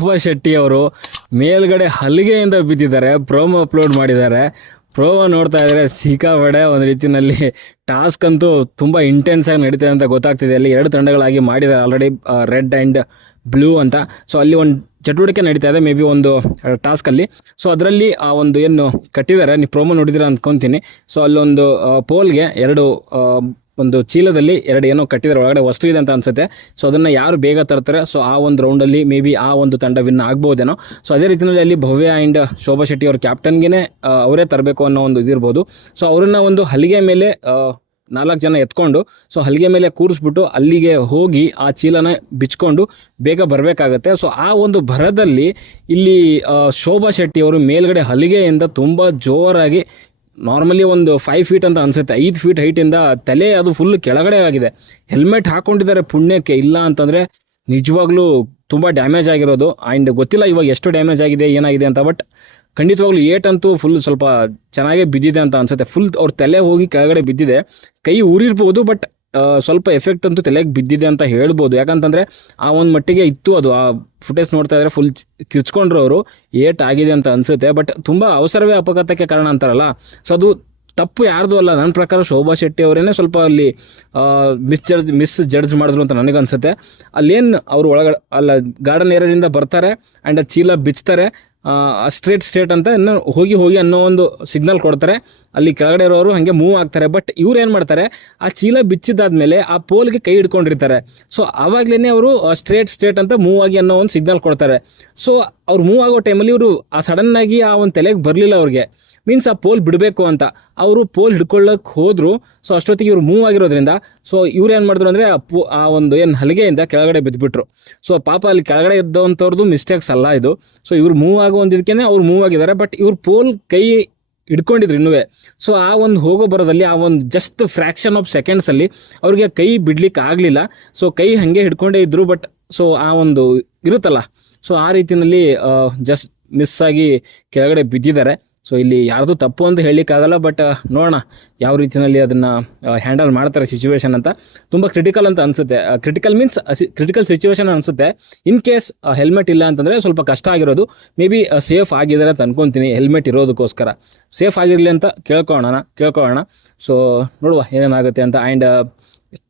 ಶೋಭಾ ಶೆಟ್ಟಿ ಅವರು ಮೇಲ್ಗಡೆ ಹಲಿಗೆಯಿಂದ ಬಿದ್ದಿದ್ದಾರೆ. ಪ್ರೋಮೋ ಅಪ್ಲೋಡ್ ಮಾಡಿದ್ದಾರೆ. ಪ್ರೋಮೋ ನೋಡ್ತಾ ಇದ್ದಾರೆ ಸಿಕ್ಕಾಪಡೆ ಒಂದು ರೀತಿಯಲ್ಲಿ ಟಾಸ್ಕ್ ಅಂತೂ ತುಂಬ ಇಂಟೆನ್ಸ್ ಆಗಿ ನಡೀತಿದೆ ಅಂತ ಗೊತ್ತಾಗ್ತಿದೆ. ಅಲ್ಲಿ ಎರಡು ತಂಡಗಳಾಗಿ ಮಾಡಿದ್ದಾರೆ ಆಲ್ರೆಡಿ ರೆಡ್ ಆ್ಯಂಡ್ ಬ್ಲೂ ಅಂತ. ಸೊ ಅಲ್ಲಿ ಒಂದು ಚಟುವಟಿಕೆ ನಡೀತಾ ಇದೆ ಮೇ ಬಿ ಒಂದು ಟಾಸ್ಕಲ್ಲಿ ಸೊ ಅದರಲ್ಲಿ, ಆ, ಒಂದು ಏನು ಕಟ್ಟಿದ್ದಾರೆ, ನೀವು ಪ್ರೋಮೋ ನೋಡಿದಿರ ಅಂದ್ಕೊತೀನಿ. ಸೊ ಅಲ್ಲೊಂದು ಪೋಲ್ಗೆ ಎರಡು ಒಂದು ಚೀಲದಲ್ಲಿ ಎರಡು ಏನೋ ಕಟ್ಟಿದ್ರೆ ಒಳಗಡೆ ವಸ್ತು ಇದೆ ಅಂತ ಅನ್ಸುತ್ತೆ. ಸೊ ಅದನ್ನು ಯಾರು ಬೇಗ ತರ್ತಾರೆ? ಸೊ ಆ ಒಂದು ರೌಂಡಲ್ಲಿ ಮೇ ಬಿ ಆ ಒಂದು ತಂಡ ವಿನ್ ಆಗ್ಬೋದೇನೋ ಸೊ ಅದೇ ರೀತಿಯಲ್ಲಿ ಅಲ್ಲಿ ಭವ್ಯ ಆ್ಯಂಡ್ ಶೋಭಾ ಶೆಟ್ಟಿ ಅವ್ರ ಕ್ಯಾಪ್ಟನ್ಗೆ ಅವರೇ ತರಬೇಕು ಅನ್ನೋ ಒಂದು ಇದಿರ್ಬೋದು ಸೊ ಅವರನ್ನು ಒಂದು ಹಲಿಗೆ ಮೇಲೆ ನಾಲ್ಕು ಜನ ಎತ್ಕೊಂಡು ಸೊ ಹಲಿಗೆ ಮೇಲೆ ಕೂರಿಸ್ಬಿಟ್ಟು ಅಲ್ಲಿಗೆ ಹೋಗಿ ಆ ಚೀಲನ ಬಿಚ್ಕೊಂಡು ಬೇಗ ಬರಬೇಕಾಗತ್ತೆ. ಸೊ ಆ ಒಂದು ಭರದಲ್ಲಿ ಇಲ್ಲಿ ಶೋಭಾ ಶೆಟ್ಟಿ ಅವರು ಮೇಲ್ಗಡೆ ಹಲಿಗೆಯಿಂದ ತುಂಬ ಜೋರಾಗಿ ನಾರ್ಮಲಿ ಒಂದು ಫೈವ್ ಫೀಟ್ ಅಂತ ಅನ್ಸುತ್ತೆ. ಐದು ಫೀಟ್ ಹೈಟಿಂದ ತಲೆ ಅದು ಫುಲ್ ಕೆಳಗಡೆ ಆಗಿದೆ. ಹೆಲ್ಮೆಟ್ ಹಾಕೊಂಡಿದ್ದಾರೆ ಪುಣ್ಯಕ್ಕೆ. ಇಲ್ಲ ಅಂತಂದರೆ ನಿಜವಾಗ್ಲೂ ತುಂಬ ಡ್ಯಾಮೇಜ್ ಆಗಿರೋದು. ಆ್ಯಂಡ್ ಗೊತ್ತಿಲ್ಲ ಇವಾಗ ಎಷ್ಟು ಡ್ಯಾಮೇಜ್ ಆಗಿದೆ, ಏನಾಗಿದೆ ಅಂತ. ಬಟ್ ಖಂಡಿತವಾಗ್ಲೂ ಏಟ್ ಅಂತೂ ಫುಲ್ ಸ್ವಲ್ಪ ಚೆನ್ನಾಗೇ ಬಿದ್ದಿದೆ ಅಂತ ಅನ್ಸುತ್ತೆ. ಫುಲ್ ಅವ್ರ ತಲೆ ಹೋಗಿ ಕೆಳಗಡೆ ಬಿದ್ದಿದೆ. ಕೈ ಊರಿರ್ಬೋದು ಬಟ್ ಸ್ವಲ್ಪ ಎಫೆಕ್ಟ್ ಅಂತೂ ತಲೆಗೆ ಬಿದ್ದಿದೆ ಅಂತ ಹೇಳ್ಬೋದು. ಯಾಕಂತಂದರೆ ಆ ಒಂದು ಮಟ್ಟಿಗೆ ಇತ್ತು ಅದು. ಆ ಫುಟೇಜ್ ನೋಡ್ತಾ ಇದ್ರೆ ಫುಲ್ ಕಿರ್ಚ್ಕೊಂಡ್ರು ಅವರು. ಏಟ್ ಆಗಿದೆ ಅಂತ ಅನಿಸುತ್ತೆ. ಬಟ್ ತುಂಬ ಅವಸರವೇ ಅಪಘಾತಕ್ಕೆ ಕಾರಣ ಅಂತಾರಲ್ಲ. ಸೊ ಅದು ತಪ್ಪು ಯಾರ್ದು ಅಲ್ಲ. ನನ್ನ ಪ್ರಕಾರ ಶೋಭಾ ಶೆಟ್ಟಿ ಅವರೇನೆ ಸ್ವಲ್ಪ ಅಲ್ಲಿ ಮಿಸ್ ಜಡ್ಜ್ ಮಿಸ್ ಜಡ್ಜ್ ಮಾಡಿದ್ರು ಅಂತ ನನಗನ್ಸುತ್ತೆ ಅಲ್ಲೇನು ಅವರು ಒಳಗಡೆ ಅಲ್ಲ, ಗಾರ್ಡನ್ ಏರಿಯಾದಿಂದ ಬರ್ತಾರೆ ಆ್ಯಂಡ್ ಆ ಚೀಲ ಬಿಚ್ತಾರೆ ಸ್ಟ್ರೇಟ್ ಸ್ಟ್ರೇಟ್ ಅಂತ ಇನ್ನು ಹೋಗಿ ಹೋಗಿ ಅನ್ನೋ ಒಂದು ಸಿಗ್ನಲ್ ಕೊಡ್ತಾರೆ. ಅಲ್ಲಿ ಕೆಳಗಡೆ ಇರೋರು ಹಾಗೆ ಮೂವ್ ಆಗ್ತಾರೆ. ಬಟ್ ಇವ್ರು ಏನು ಮಾಡ್ತಾರೆ, ಆ ಚೀಲ ಬಿಚ್ಚಿದಾದ್ಮೇಲೆ ಆ ಪೋಲ್ಗೆ ಕೈ ಹಿಡ್ಕೊಂಡಿರ್ತಾರೆ. ಸೊ ಆವಾಗಲೇ ಅವರು ಸ್ಟ್ರೇಟ್ ಸ್ಟ್ರೇಟ್ ಅಂತ ಮೂವ್ ಆಗಿ ಅನ್ನೋ ಒಂದು ಸಿಗ್ನಲ್ ಕೊಡ್ತಾರೆ. ಸೊ ಅವ್ರು ಮೂವ್ ಆಗೋ ಟೈಮಲ್ಲಿ ಇವರು ಆ ಸಡನ್ನಾಗಿ ಆ ಒಂದು ತಲೆಗೆ ಬರಲಿಲ್ಲ ಅವ್ರಿಗೆ. ಮೀನ್ಸ್ ಆ ಪೋಲ್ ಬಿಡಬೇಕು ಅಂತ. ಅವರು ಪೋಲ್ ಹಿಡ್ಕೊಳ್ಳೋಕೆ ಹೋದರು ಸೊ ಅಷ್ಟೊತ್ತಿಗೆ ಇವ್ರು ಮೂವ್ ಆಗಿರೋದ್ರಿಂದ ಸೊ ಇವ್ರು ಏನು ಮಾಡಿದ್ರು ಅಂದರೆ ಆ ಒಂದು ಏನು ಹಲಿಗೆಯಿಂದ ಕೆಳಗಡೆ ಬಿದ್ದುಬಿಟ್ರು ಸೊ ಪಾಪ ಅಲ್ಲಿ ಕೆಳಗಡೆ ಇದ್ದಂಥವ್ರದ್ದು ಮಿಸ್ಟೇಕ್ಸ್ ಅಲ್ಲ ಇದು. ಸೊ ಇವ್ರು ಮೂವ್ ಆಗೋ ಒಂದು ಇದಕ್ಕೆ ಅವ್ರು ಮೂವ್ ಆಗಿದ್ದಾರೆ ಬಟ್ ಇವ್ರು ಪೋಲ್ ಕೈ ಹಿಡ್ಕೊಂಡಿದ್ರು ಇನ್ನೂ ಸೊ ಆ ಒಂದು ಹೋಗೋ ಬರೋದಲ್ಲಿ ಆ ಒಂದು ಜಸ್ಟ್ ಫ್ರ್ಯಾಕ್ಷನ್ ಆಫ್ ಸೆಕೆಂಡ್ಸಲ್ಲಿ ಅವ್ರಿಗೆ ಕೈ ಬಿಡ್ಲಿಕ್ಕೆ ಆಗಲಿಲ್ಲ. ಸೊ ಕೈ ಹಾಗೆ ಹಿಡ್ಕೊಂಡೇ ಇದ್ದರು ಬಟ್ ಸೊ ಆ ಒಂದು ಇರುತ್ತಲ್ಲ. ಸೊ ಆ ರೀತಿಯಲ್ಲಿ ಜಸ್ಟ್ ಮಿಸ್ ಆಗಿ ಕೆಳಗಡೆ ಬಿದ್ದಿದ್ದಾರೆ. ಸೊ ಇಲ್ಲಿ ಯಾರ್ದು ತಪ್ಪು ಅಂತ ಹೇಳಲಿಕ್ಕಾಗಲ್ಲ ಬಟ್ ನೋಡೋಣ ಯಾವ ರೀತಿಯಲ್ಲಿ ಅದನ್ನು ಹ್ಯಾಂಡಲ್ ಮಾಡ್ತಾರೆ ಸಿಚುವೇಶನ್ ಅಂತ. ತುಂಬ ಕ್ರಿಟಿಕಲ್ ಅಂತ ಅನಿಸುತ್ತೆ. ಕ್ರಿಟಿಕಲ್ ಮೀನ್ಸ್ ಕ್ರಿಟಿಕಲ್ ಸಿಚುವೇಶನ್ ಅನಿಸುತ್ತೆ. ಇನ್ ಕೇಸ್ ಹೆಲ್ಮೆಟ್ ಇಲ್ಲ ಅಂತಂದರೆ ಸ್ವಲ್ಪ ಕಷ್ಟ ಆಗಿರೋದು. ಮೇ ಬಿ ಸೇಫ್ ಆಗಿದ್ದಾರೆ ಅಂತ ಅನ್ಕೊತೀನಿ ಹೆಲ್ಮೆಟ್ ಇರೋದಕ್ಕೋಸ್ಕರ. ಸೇಫ್ ಆಗಿರಲಿ ಅಂತ ಕೇಳ್ಕೊಳ್ಳೋಣ ಕೇಳ್ಕೊಳ್ಳೋಣ. ಸೊ ನೋಡುವ ಏನಾಗುತ್ತೆ ಅಂತ. ಆ್ಯಂಡ್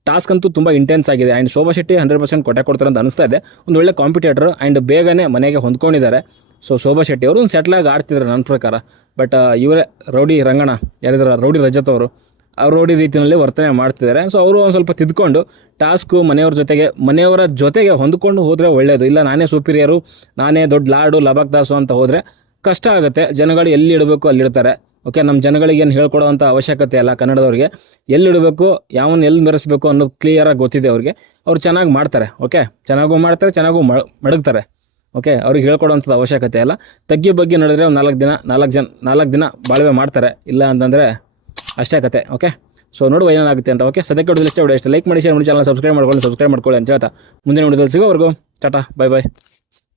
ಟಾಸ್ಕ್ ಅಂತೂ ತುಂಬ ಇಂಟೆನ್ಸ್ ಆಗಿದೆ. And Shobha Shetty hundred percent ಕೊಟ್ಟೆ ಕೊಡ್ತಾರೆ ಅಂತ ಅನಿಸ್ತಾ ಇದೆ. ಒಂದು ಒಳ್ಳೆ ಕಾಂಪಿಟೇಟರ್ ಆ್ಯಂಡ್ ಬೇಗನೆ ಮನೆಗೆ ಹೊಂದ್ಕೊಂಡಿದ್ದಾರೆ. ಸೊ ಶೋಭಾ ಶೆಟ್ಟಿ ಅವರು ಒಂದು ಸೆಟ್ಲಾಗಿ ಆಡ್ತಿದ್ದಾರೆ ನನ್ನ ಪ್ರಕಾರ. ಬಟ್ ಇವರೇ ರೌಡಿ ರಂಗಣ ಯಾರಿದ್ರು ರೌಡಿ ರಜತ್ ಅವರು, ಅವ್ರು ರೌಡಿ ರೀತಿಯಲ್ಲಿ ವರ್ತನೆ ಮಾಡ್ತಿದ್ದಾರೆ. ಸೊ ಅವರು ಒಂದು ಸ್ವಲ್ಪ ತಿದ್ಕೊಂಡು ಟಾಸ್ಕು ಮನೆಯವ್ರ ಜೊತೆಗೆ, ಮನೆಯವರ ಜೊತೆಗೆ ಹೊಂದ್ಕೊಂಡು ಹೋದರೆ ಒಳ್ಳೆಯದು ಇಲ್ಲ, ನಾನೇ ಸುಪೀರಿಯರು ನಾನೇ ದೊಡ್ಡ ಲಾಡು, ಲಬಾಕ್ ದಾಸು ಅಂತ ಹೋದರೆ ಕಷ್ಟ ಆಗುತ್ತೆ. ಜನಗಳು ಎಲ್ಲಿ ಇಡಬೇಕು ಅಲ್ಲಿ ಇಡ್ತಾರೆ. ಓಕೆ ನಮ್ಮ ಜನಗಳಿಗೆ ಏನು ಹೇಳ್ಕೊಡೋವಂಥ ಅವಶ್ಯಕತೆ ಅಲ್ಲ ಕನ್ನಡದವ್ರಿಗೆ. ಎಲ್ಲಿ ಇಡಬೇಕು ಯಾವನ್ನ ಎಲ್ಲಿ ಮೆರೆಸ್ಬೇಕು ಅನ್ನೋದು ಕ್ಲಿಯರಾಗಿ ಗೊತ್ತಿದೆ ಅವ್ರಿಗೆ. ಅವ್ರು ಚೆನ್ನಾಗಿ ಮಾಡ್ತಾರೆ. ಓಕೆ ಚೆನ್ನಾಗೂ ಮಾಡ್ತಾರೆ, ಚೆನ್ನಾಗೂ ಮಡಗ್ತಾರೆ. ಓಕೆ ಅವ್ರಿಗೆ ಹೇಳ್ಕೊಡೋಂಥದ್ದು ಅವಶ್ಯಕತೆ ಇಲ್ಲ ತಗ್ಗಿ ಬಗ್ಗೆ ನಡೆದರೆ ಒಂದು ನಾಲ್ಕು ದಿನ, ನಾಲ್ಕು ಜನ, ನಾಲ್ಕು ದಿನ ಬಾಳ್ವೆ ಮಾಡ್ತಾರೆ. ಇಲ್ಲ ಅಂತಂದರೆ ಅಷ್ಟೇ ಕತೆ ಓಕೆ ಸೊ ನೋಡುವ ಏನಾಗುತ್ತೆ ಅಂತ ಓಕೆ ಸದ್ಯಕ್ಕೆ ಹೊಡೆದ್ರೆ ಇಷ್ಟ ಲೈಕ್ ಮಾಡಿ ಶೇರ್ ಮಾಡಿ ಚಾನಲ್ ಸಬ್ಸ್ಕ್ರೈಬ್ ಮಾಡ್ಕೊಳ್ಳಿ ಸಬ್ಸ್ಕ್ರೈಬ್ ಮಾಡ್ಕೊಳ್ಳಿ ಅಂತ ಹೇಳ್ತಾ ಮುಂದಿನ ವಿಡಿಯೋದಲ್ಲಿ ಸಿಗೋವರೆಗೂ ಟಾಟಾ ಬೈ ಬಾಯ್